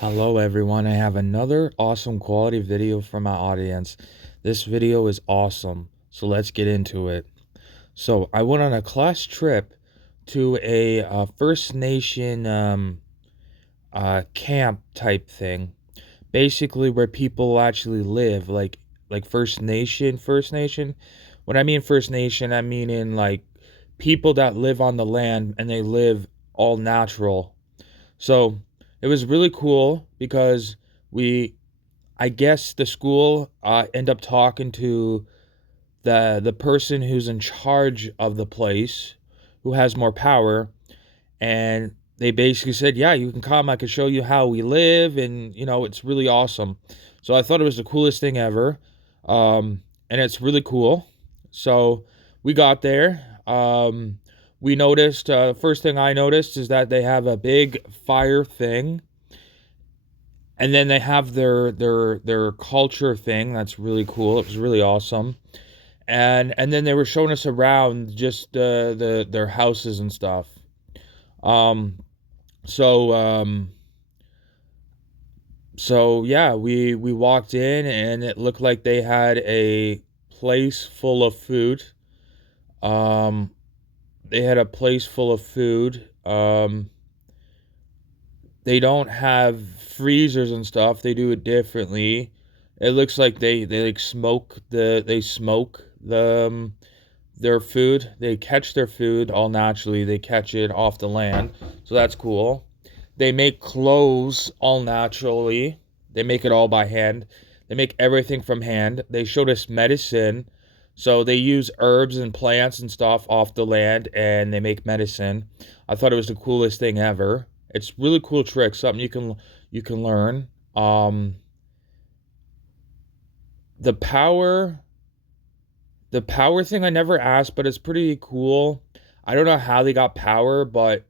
Hello everyone, I have another awesome quality video for my audience. This video is awesome, so let's get into it. So I went on a class trip to a First Nation camp type thing, basically where people actually live, like First Nation. When I mean First Nation, I mean in like people that live on the land and they live all natural. So it was really cool because we, I guess the school end up talking to the person who's in charge of the place, who has more power, and they basically said, "Yeah, you can come. I can show you how we live, and it's really awesome." So I thought it was the coolest thing ever, and it's really cool. So we got there. We noticed. First thing I noticed is that they have a big fire thing, and then they have their culture thing. That's really cool. It was really awesome. And then they were showing us around just their houses and stuff. Um, so um, so yeah, we walked in and it looked like they had a place full of food. Um, they had a place full of food. They don't have freezers and stuff. They do it differently. It looks like they like smoke their food. They catch their food all naturally. They catch it off the land. So that's cool. They make clothes all naturally. They make it all by hand. They make everything from hand. They showed us medicine. So they use herbs and plants and stuff off the land and they make medicine. I thought it was the coolest thing ever. It's really cool trick, something you can learn. The power the power thing I never asked, but it's pretty cool. I don't know how they got power, but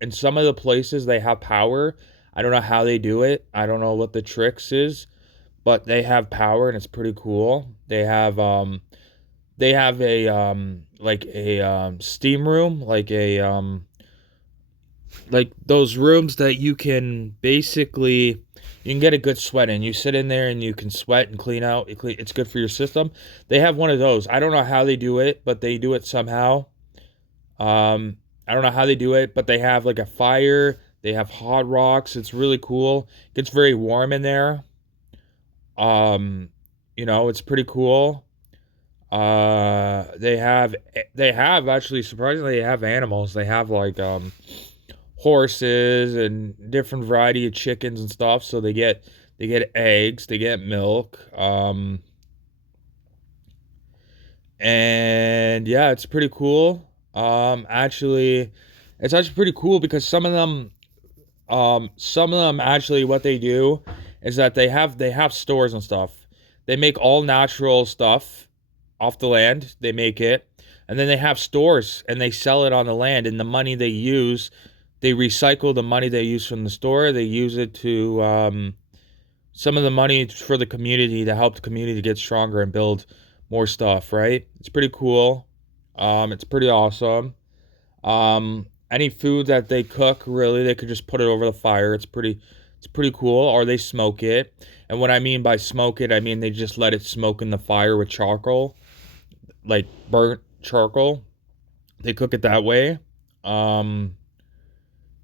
in some of the places they have power. I don't know how they do it. I don't know what the tricks is, but they have power and it's pretty cool. They have a like a steam room, like those rooms that you can basically you can get a good sweat in. You sit in there and you can sweat and clean out. It's good for your system. They have one of those. I don't know how they do it, but they do it somehow. I don't know how they do it, but they have like a fire. They have hot rocks. It's really cool. It gets very warm in there. Um, it's pretty cool. They have actually surprisingly they have animals. They have like horses and different variety of chickens and stuff. So they get eggs, they get milk. And yeah, it's pretty cool. Actually, it's actually pretty cool because some of them actually what they do is that they have stores and stuff. They make all natural stuff off the land. They make it, and then they have stores and they sell it on the land. And the money they use, they recycle the money they use from the store. They use it to some of the money for the community to help the community get stronger and build more stuff. Right? It's pretty cool. It's pretty awesome. Any food that they cook, really, they could just put it over the fire. It's pretty cool. Or they smoke it. And what I mean by smoke it, I mean they just let it smoke in the fire with charcoal, like burnt charcoal. They cook it that way. Um,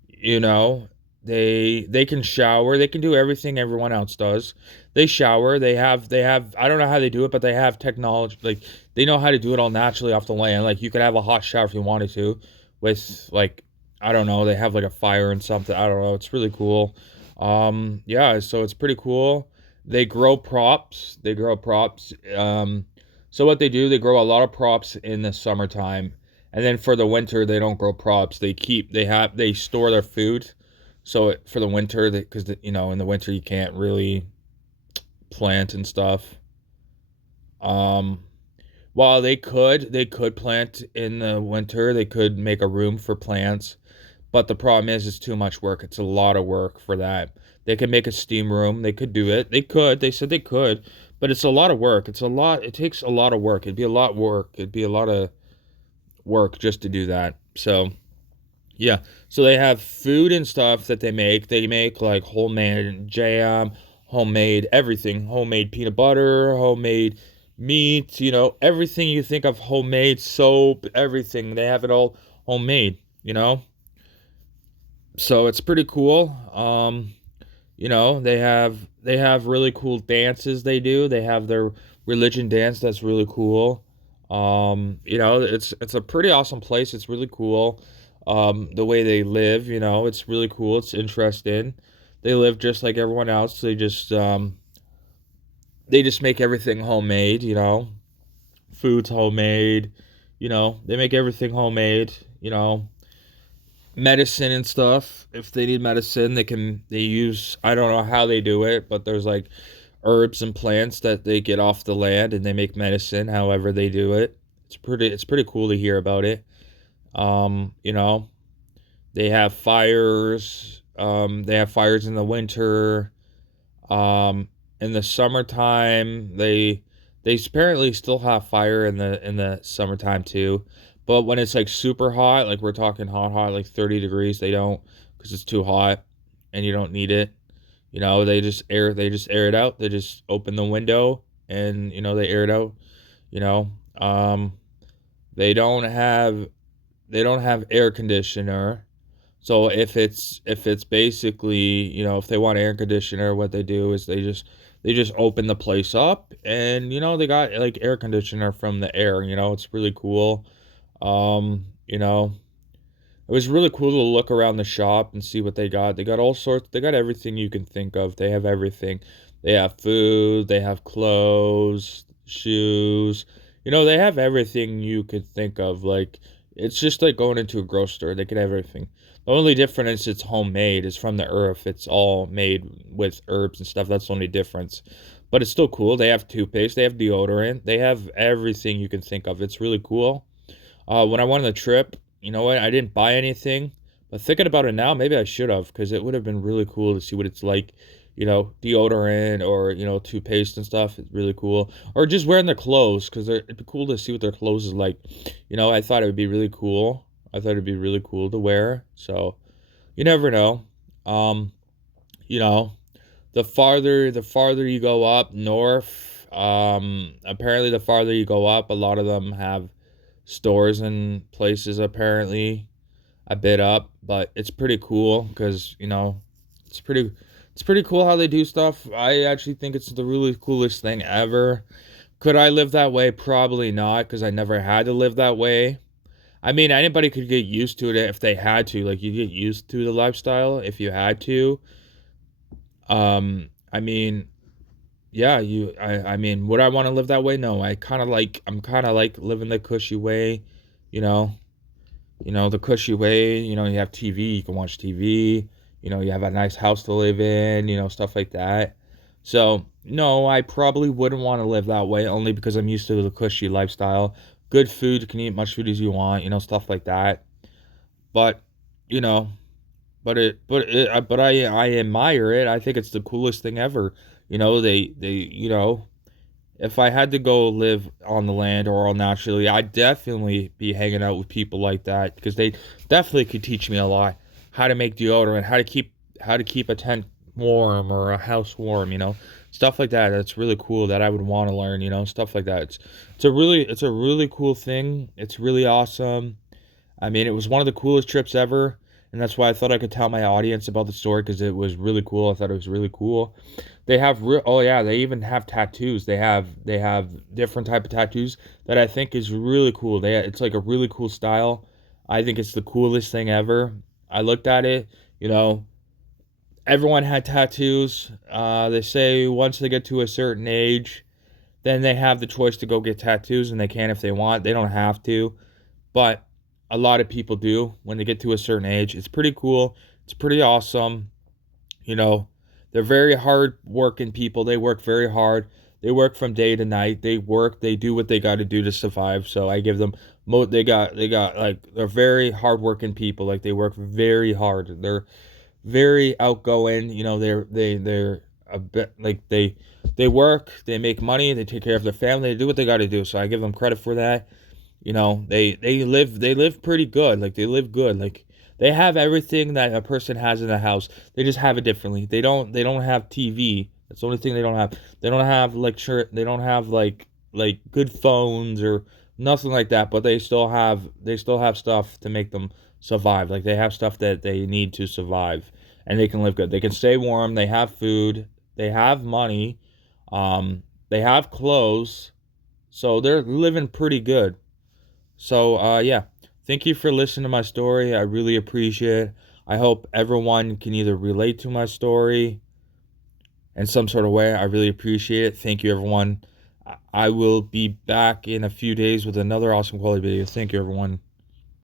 you know, they can shower. They can do everything everyone else does. They shower. They have. I don't know how they do it, but they have technology. Like they know how to do it all naturally off the land. Like you could have a hot shower if you wanted to, with like I don't know. They have like a fire and something. I don't know. It's really cool. Yeah. So it's pretty cool. They grow props. They grow props. So what they do, they grow a lot of props in the summertime, and then for the winter, they don't grow props. They store their food. So for the winter, because in the winter you can't really plant and stuff. Um, while they could plant in the winter, they could make a room for plants. But the problem is, it's too much work. It's a lot of work for that. They could make a steam room. They could do it. They could. They said they could, but it's a lot of work. It's a lot. It takes a lot of work. It'd be a lot of work. It'd be a lot of work just to do that. So Yeah. So they have food and stuff that they make. They make like homemade jam, homemade everything, homemade peanut butter, homemade meat, everything you think of homemade, soap, everything. They have it all homemade. So it's pretty cool. They have really cool dances they do. They have their religion dance that's really cool. It's a pretty awesome place. It's really cool. The way they live, it's really cool. It's interesting. They live just like everyone else. They just make everything homemade. Food's homemade. They make everything homemade. Medicine and stuff. If they need medicine, they use, I don't know how they do it, but there's like herbs and plants that they get off the land and they make medicine however they do it. It's pretty cool to hear about it. You know, they have fires in the winter. Um, in the summertime, they apparently still have fire in the summertime too. But when it's like super hot, like we're talking hot, like 30 degrees, they don't, because it's too hot and you don't need it. They just air it out. They just open the window and they air it out. You know, um, they don't have air conditioner. So if it's basically, if they want air conditioner, what they do is they just open the place up and they got like air conditioner from the air, it's really cool. Um, you know, it was really cool to look around the shop and see what they got. They got all sorts, they got everything you can think of. They have everything. They have food, they have clothes, shoes. They have everything you could think of. Like, it's just like going into a grocery store. They could have everything. The only difference, it's homemade. It's from the earth. It's all made with herbs and stuff. That's the only difference. But it's still cool. They have toothpaste, they have deodorant, they have everything you can think of. It's really cool. When I went on the trip, you know what? I didn't buy anything, but thinking about it now, maybe I should have, because it would have been really cool to see what it's like. Deodorant or toothpaste and stuff. It's really cool. Or just wearing their clothes, because it'd be cool to see what their clothes is like. I thought it would be really cool. I thought it'd be really cool to wear. So you never know. Um, you know, the farther you go up north, apparently the farther you go up, a lot of them have stores and places apparently a bit up, but it's pretty cool because it's pretty it's pretty cool how they do stuff. I actually think it's the really coolest thing ever. Could I live that way? Probably not, because I never had to live that way. I mean, anybody could get used to it if they had to. Like, you get used to the lifestyle if you had to. I mean, yeah, I mean, would I want to live that way? No, I'm kind of like living the cushy way, you know. The cushy way, you have TV, you can watch TV, you have a nice house to live in, stuff like that. So, no, I probably wouldn't want to live that way, only because I'm used to the cushy lifestyle. Good food, you can eat much food as you want, stuff like that. But, you know, but I admire it. I think it's the coolest thing ever. If I had to go live on the land or all naturally, I'd definitely be hanging out with people like that, because they definitely could teach me a lot. How to make deodorant, how to keep a tent warm or a house warm, stuff like that. That's really cool that I would want to learn, stuff like that. It's a really cool thing. It's really awesome. I mean, it was one of the coolest trips ever, and that's why I thought I could tell my audience about the story, because it was really cool. I thought it was really cool. Oh yeah, they even have tattoos. They have different type of tattoos that I think is really cool. It's like a really cool style. I think it's the coolest thing ever. I looked at it, you know, everyone had tattoos. They say once they get to a certain age, then they have the choice to go get tattoos, and they can if they want. They don't have to, but a lot of people do when they get to a certain age. It's pretty cool. It's pretty awesome. You know, they're very hard working people. They work very hard. They work from day to night. They do what they got to do to survive. So I give them they got like, they're very hard working people. Like, they work very hard. They're very outgoing. They're a bit like, they work, they make money, they take care of their family, they do what they got to do. So I give them credit for that. They live pretty good. Like, they live good. Like, They have everything that a person has in the house. They just have it differently. They don't have TV. That's the only thing they don't have. They don't have lecture. They don't have like good phones or nothing like that. But they still have stuff to make them survive. Like they have stuff that they need to survive, and they can live good. They can stay warm. They have food. They have money. They have clothes. So they're living pretty good. So yeah, thank you for listening to my story. I really appreciate it. I hope everyone can either relate to my story in some sort of way. I really appreciate it. Thank you, everyone. I will be back in a few days with another awesome quality video. Thank you, everyone.